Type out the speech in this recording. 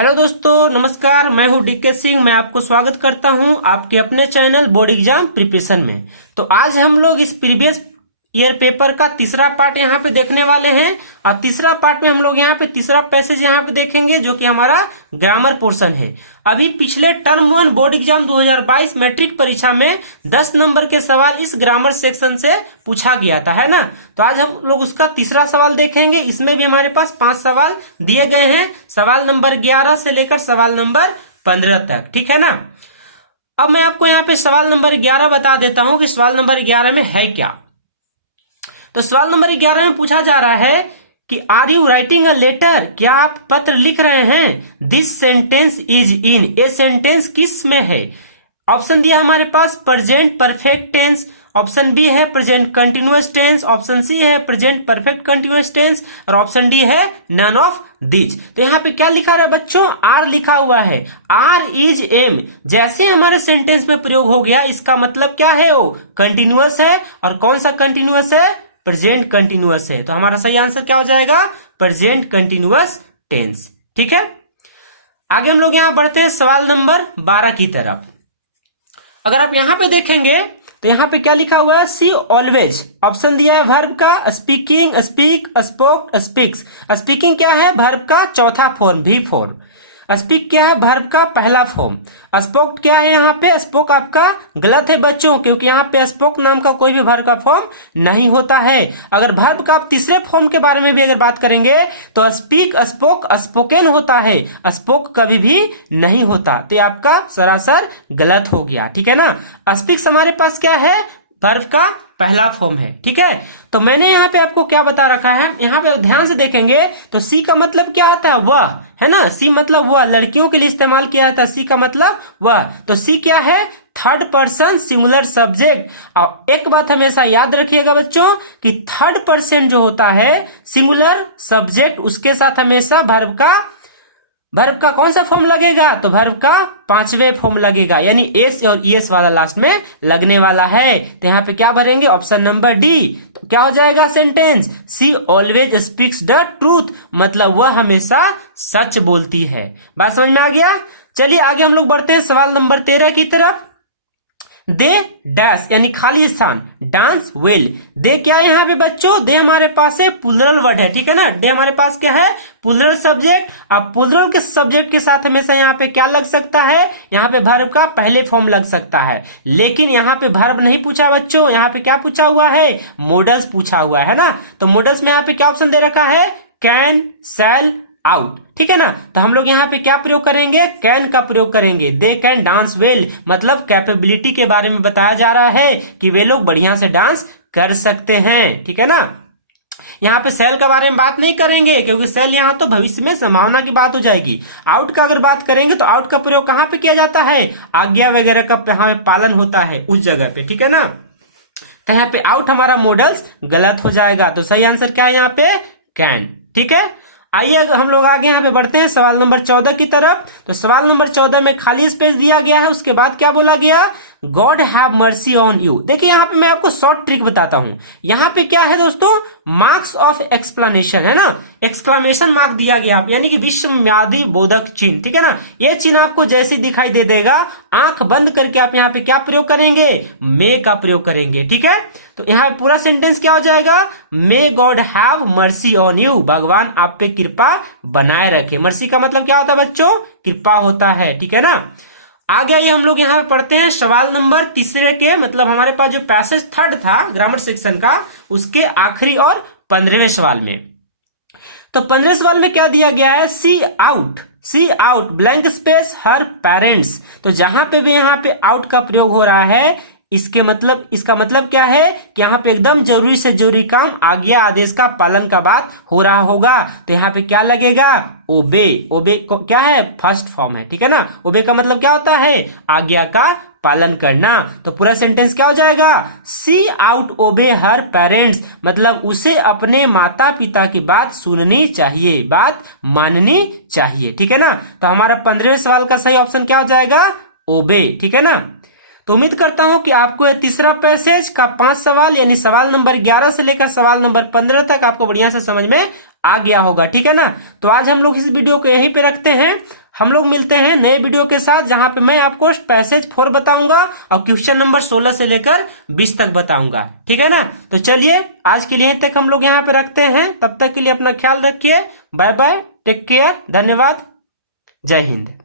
Hello दोस्तों, नमस्कार। मैं हूं डीके सिंह। मैं आपको स्वागत करता हूं आपके अपने चैनल बोर्ड एग्जाम प्रिपरेशन में। तो आज हम लोग इस प्रीवियस ईयर पेपर का तीसरा पार्ट यहाँ पे देखने वाले हैं। और तीसरा पार्ट में हम लोग यहाँ पे तीसरा पैसेज यहाँ पे देखेंगे जो कि हमारा ग्रामर पोर्शन है। अभी पिछले टर्म 1 बोर्ड एग्जाम 2022 मैट्रिक परीक्षा में 10 नंबर के सवाल इस ग्रामर सेक्शन से पूछा गया था, है ना। तो आज हम लोग उसका तीसरा सवाल देखेंगे। इसमें भी हमारे पास 5 सवाल दिए गए हैं, सवाल नंबर 11 से लेकर सवाल नंबर 15 तक, ठीक है ना। अब मैं आपको यहाँ पे सवाल नंबर 11 बता देता हूँ कि सवाल नंबर 11 में है क्या। तो सवाल नंबर 11 में पूछा जा रहा है कि are you writing a letter, क्या आप पत्र लिख रहे हैं। दिस सेंटेंस इज इन, ये सेंटेंस किस में है। ऑप्शन दिया हमारे पास present perfect tense, option B है present continuous tense, option C है प्रेजेंट परफेक्ट कंटिन्यूअस टेंस और ऑप्शन डी है नन ऑफ दिस। तो यहाँ पे क्या लिखा रहा है बच्चों, आर लिखा हुआ है। आर इज एम जैसे हमारे सेंटेंस में प्रयोग हो गया, इसका मतलब क्या है, वो कंटिन्यूअस है। और कौन सा कंटिन्यूअस है, प्रेजेंट कंटिन्यूअस है। तो हमारा सही आंसर क्या हो जाएगा, प्रेजेंट कंटिन्यूअस टेंस, ठीक है। आगे हम लोग यहां बढ़ते हैं सवाल नंबर 12 की तरफ। अगर आप यहां पे देखेंगे तो यहां पे क्या लिखा हुआ है, सी ऑलवेज। ऑप्शन दिया है वर्ब का speaking, speak, spoke, speaks. Speaking क्या है, वर्ब का चौथा फॉर्म V4। स्पीक क्या है, वर्ब का पहला फॉर्म। स्पोक क्या है, यहाँ पे स्पोक आपका गलत है बच्चों, क्योंकि यहाँ पे स्पोक नाम का कोई भी वर्ब का फॉर्म नहीं होता है। अगर वर्ब का आप तीसरे फॉर्म के बारे में भी अगर बात करेंगे तो स्पीक, स्पोक, स्पोकन होता है, स्पोक कभी भी नहीं होता। तो ये आपका सरासर गलत हो गया, ठीक है ना। स्पीक्स हमारे पास क्या है, वर्ब का पहला फॉर्म है, ठीक है। तो मैंने यहाँ पे आपको क्या बता रखा है, यहाँ पे ध्यान से देखेंगे तो सी का मतलब क्या आता है, वह, है ना। सी मतलब वह, लड़कियों के लिए इस्तेमाल किया जाता है सी का मतलब वह। तो सी क्या है, थर्ड पर्सन सिंगुलर सब्जेक्ट। और एक बात हमेशा याद रखिएगा बच्चों कि थर्ड पर्सन जो होता है सिंगुलर सब्जेक्ट, उसके साथ हमेशा वर्ब का कौन सा फॉर्म लगेगा, तो वर्ब का 5वें फॉर्म लगेगा, यानी एस और ईएस वाला लास्ट में लगने वाला है। तो यहाँ पे क्या भरेंगे, ऑप्शन नंबर डी। तो क्या हो जाएगा sentence, she always speaks the truth, मतलब वह हमेशा सच बोलती है। बात समझ में आ गया। चलिए आगे हम लोग बढ़ते हैं सवाल नंबर 13 की तरफ। दे डैश यानी खाली स्थान, डांस वेल। दे क्या है यहाँ पे बच्चों, दे हमारे पास है प्लूरल वर्ड है, ठीक है ना। दे हमारे पास क्या है, प्लूरल सब्जेक्ट। अब प्लूरल के सब्जेक्ट के साथ हमेशा यहाँ पे क्या लग सकता है, यहाँ पे वर्ब का पहले फॉर्म लग सकता है। लेकिन यहाँ पे वर्ब नहीं पूछा बच्चों, यहाँ पे क्या पूछा हुआ है, मॉडल्स पूछा हुआ है ना। तो मॉडल्स में यहाँ पे क्या ऑप्शन दे रखा है, कैन, शैल, आउट, ठीक है ना। तो हम लोग यहाँ पे क्या प्रयोग करेंगे, कैन का प्रयोग करेंगे। दे कैन डांस वेल, मतलब कैपेबिलिटी के बारे में बताया जा रहा है कि वे लोग बढ़िया से डांस कर सकते हैं, ठीक है ना। यहाँ पे सेल के बारे में बात नहीं करेंगे, क्योंकि सेल यहाँ तो भविष्य में संभावना की बात हो जाएगी। आउट का अगर बात करेंगे तो आउट का प्रयोग कहाँ पे किया जाता है, आज्ञा वगैरह का यहाँ पे पालन होता है उस जगह पे, ठीक है ना। तो यहाँ पे आउट हमारा मॉडल्स गलत हो जाएगा। तो सही आंसर क्या है यहाँ पे, कैन, ठीक है। आइए हम लोग आगे यहाँ पे बढ़ते हैं सवाल नंबर 14 की तरफ। तो सवाल नंबर 14 में खाली स्पेस दिया गया है, उसके बाद क्या बोला गया, God have mercy on you. देखिए यहाँ पे मैं आपको शॉर्ट ट्रिक बताता हूँ। यहाँ पे क्या है दोस्तों, मार्क्स ऑफ एक्सप्लेनेशन है ना, एक्सक्लामेशन मार्क दिया गया, यानी कि विस्मयादि बोधक चिन्ह, ठीक है ना। ये चिन्ह आपको जैसे दिखाई दे देगा, आंख बंद करके आप यहाँ पे क्या प्रयोग करेंगे, मे का प्रयोग करेंगे, ठीक है। तो यहाँ पे पूरा सेंटेंस क्या हो जाएगा, may God have mercy on you, भगवान आप पे कृपा बनाए रखे। मर्सी का मतलब क्या होता है बच्चों, कृपा होता है, ठीक है ना। आगे आइए हम लोग यहाँ पे पढ़ते हैं सवाल नंबर 3 के, मतलब हमारे पास जो पैसेज थर्ड था ग्रामर सेक्शन का, उसके आखिरी और 15वें सवाल में। तो 15वें सवाल में क्या दिया गया है, सी आउट ब्लैंक स्पेस हर पेरेंट्स। तो जहां पे भी यहाँ पे आउट का प्रयोग हो रहा है, इसका मतलब क्या है कि यहाँ पे एकदम जरूरी से जरूरी काम, आज्ञा आदेश का पालन का बात हो रहा होगा। तो यहाँ पे क्या लगेगा, ओबे। ओबे को क्या है, फर्स्ट फॉर्म है, ठीक है ना। ओबे का मतलब क्या होता है, आज्ञा का पालन करना। तो पूरा सेंटेंस क्या हो जाएगा, सी आउट ओबे हर पेरेंट्स, मतलब उसे अपने माता पिता की बात सुननी चाहिए, बात माननी चाहिए, ठीक है ना। तो हमारा 15वें सवाल का सही ऑप्शन क्या हो जाएगा, ओबे, ठीक है ना। तो उम्मीद करता हूं कि आपको ये तीसरा पैसेज का 5 सवाल, यानी सवाल नंबर 11 से लेकर सवाल नंबर 15 तक आपको बढ़िया से समझ में आ गया होगा, ठीक है ना। तो आज हम लोग इस वीडियो को यहीं पे रखते हैं। हम लोग मिलते हैं नए वीडियो के साथ, जहां पे मैं आपको पैसेज 4 बताऊंगा और क्वेश्चन नंबर 16 से लेकर 20 तक बताऊंगा, ठीक है ना। तो चलिए आज के लिए यहीं तक हम लोग यहाँ पे रखते हैं। तब तक के लिए अपना ख्याल रखिए। बाय बाय, टेक केयर, धन्यवाद, जय हिंद।